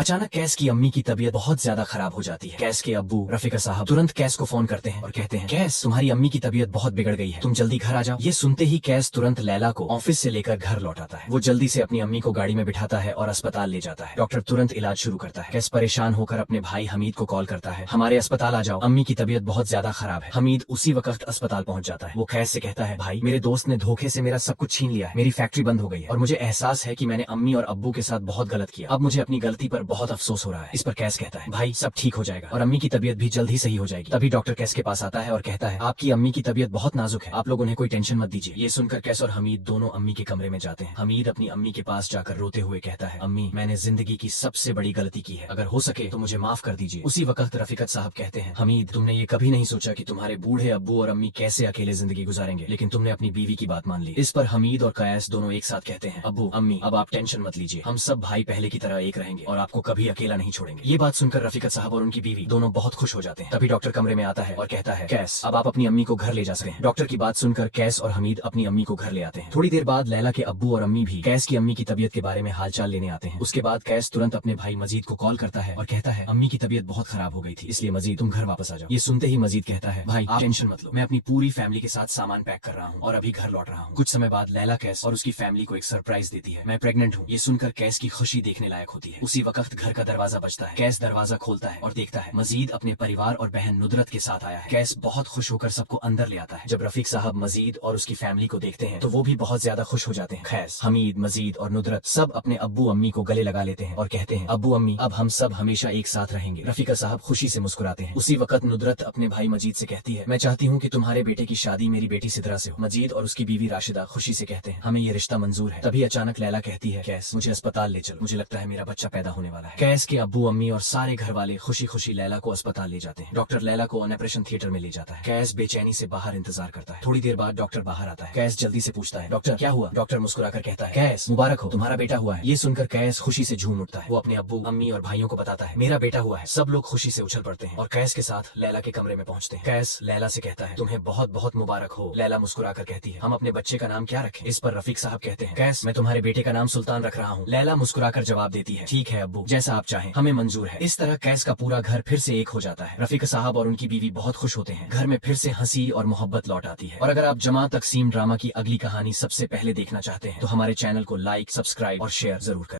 अचानक कैस की अम्मी की तबीयत बहुत ज्यादा खराब हो जाती है। कैस के अब्बू रफीका साहब तुरंत कैस को फोन करते हैं और कहते हैं, कैस तुम्हारी अम्मी की तबीयत बहुत बिगड़ गई है, तुम जल्दी घर आ जाओ। ये सुनते ही कैस तुरंत लैला को ऑफिस से लेकर घर लौट आता है। वो जल्दी से अपनी अम्मी को गाड़ी में बिठाता है और अस्पताल ले जाता है। डॉक्टर तुरंत इलाज शुरू करता है। कैस परेशान होकर अपने भाई हमीद को कॉल करता है, हमारे अस्पताल आ जाओ, अम्मी की तबीयत बहुत ज्यादा खराब है। हमीद उसी वक्त अस्पताल पहुंच जाता है। वो कैस से कहता है, भाई मेरे दोस्त ने धोखे से मेरा सब कुछ छीन लिया है, मेरी फैक्ट्री बंद हो गई है और मुझे एहसास है कि मैंने अम्मी और अब्बू के साथ बहुत गलत किया। अब मुझे अपनी गलती पर बहुत अफसोस हो रहा है। इस पर कैस कहता है, भाई सब ठीक हो जाएगा और अम्मी की तबीयत भी जल्द ही सही हो जाएगी। तभी डॉक्टर कैस के पास आता है और कहता है, आपकी अम्मी की तबीयत बहुत नाजुक है, आप लोग उन्हें कोई टेंशन मत दीजिए। ये सुनकर कैस और हमीद दोनों अम्मी के कमरे में जाते हैं। हमीद अपनी अम्मी के पास जाकर रोते हुए कहता है, अम्मी मैंने जिंदगी की सबसे बड़ी गलती की है, अगर हो सके तो मुझे माफ कर दीजिए। उसी वक्त रफीकत साहब कहते हैं, हमीद तुमने ये कभी नहीं सोचा कि तुम्हारे बूढ़े अब्बू और अम्मी कैसे अकेले जिंदगी गुजारेंगे, लेकिन तुमने अपनी बीवी की बात मान ली। इस पर हमीद और कैस दोनों एक साथ कहते हैं, अब्बू अम्मी अब आप टेंशन मत लीजिए, हम सब भाई पहले की तरह एक रहेंगे और आपको कभी अकेला नहीं छोड़ेंगे। ये बात सुनकर रफीकत साहब और उनकी बीवी दोनों बहुत खुश हो जाते हैं। तभी डॉक्टर कमरे में आता है और कहता है, कैस अब आप अपनी अम्मी को घर ले जा सकते हैं। डॉक्टर की बात सुनकर कैस और हमीद अपनी अम्मी को घर ले आते हैं। थोड़ी देर बाद लैला के अब्बू और अम्मी भी कैस की अम्मी की तबीयत के बारे में हालचाल लेने आते हैं। उसके बाद कैस तुरंत अपने भाई मजीद को कॉल करता है और कहता है, अम्मी की तबीयत बहुत खराब हो गई थी, इसलिए मजीद तुम घर वापस आ जाओ। ये सुनते ही मजीद कहता है, भाई आप टेंशन मत लो, मैं अपनी पूरी फैमिली के साथ सामान पैक कर रहा हूँ और अभी घर लौट रहा हूँ। कुछ समय बाद लैला कैस और उसकी फैमिली को एक सरप्राइज देती है, मैं प्रेग्नेंट हूँ। ये सुनकर कैस की खुशी देखने लायक होती है। उसी वक्त घर का दरवाजा बजता है। कैस दरवाजा खोलता है और देखता है मजीद अपने परिवार और बहन नुदरत के साथ आया है। कैस बहुत खुश होकर सबको अंदर ले आता है। जब रफीक साहब मजीद और उसकी फैमिली को देखते हैं तो वो भी बहुत ज्यादा खुश हो जाते हैं। कैस, हमीद, मजीद और नुदरत सब अपने अब्बू अम्मी को गले लगा लेते हैं और कहते हैं, अब्बू अम्मी अब हम सब हमेशा एक साथ रहेंगे। रफीका साहब खुशी से मुस्कुराते हैं। उसी वक्त नुदरत अपने भाई मजीद से कहती है, मैं चाहती हूँ कि तुम्हारे बेटे की शादी मेरी बेटी सिद्रा से हो। मजीद और उसकी बीवी राशिदा खुशी से कहते हैं, हमें ये रिश्ता मंजूर है। तभी अचानक लैला कहती है, कैस मुझे अस्पताल ले चलो, मुझे लगता है मेरा बच्चा पैदा होने वाला है। कैस के अब्बू अम्मी और सारे घर वाले खुशी खुशी लैला को अस्पताल ले जाते हैं। डॉक्टर लैला को ऑपरेशन थिएटर में ले जाता है। कैस बेचैनी से बाहर इंतजार करता है। थोड़ी देर बाद डॉक्टर बाहर आता है। कैस जल्दी से पूछता है, डॉक्टर क्या हुआ? डॉक्टर मुस्कुराकर कहता है, कैस मुबारक हो, तुम्हारा बेटा हुआ है। ये सुनकर कैस खुशी से झूम उठता है। वो अपने अब्बू अम्मी और भाइयों को बताता है, मेरा बेटा हुआ है। सब लोग खुशी से उछल पड़ते हैं और कैस के साथ लैला के कमरे में पहुंचते हैं। कैस लैला से कहता है, तुम्हें बहुत बहुत मुबारक हो। लैला मुस्कुराकर कहती है, हम अपने बच्चे का नाम क्या रखें? इस पर रफीक साहब कहते हैं, कैस मैं तुम्हारे बेटे का नाम सुल्तान रख रहा हूँ। लैला मुस्कुराकर जवाब देती है, ठीक है अब्बू, जैसा आप चाहें, हमें मंजूर है। इस तरह कैस का पूरा घर फिर से एक हो जाता है। रफीक साहब और उनकी बीवी बहुत खुश होते हैं। घर में फिर से हंसी और मोहब्बत लौट आती है। और अगर आप जमा तकसीम ड्रामा की अगली कहानी सबसे पहले देखना चाहते हैं तो हमारे चैनल को लाइक, सब्सक्राइब और शेयर जरूर करें।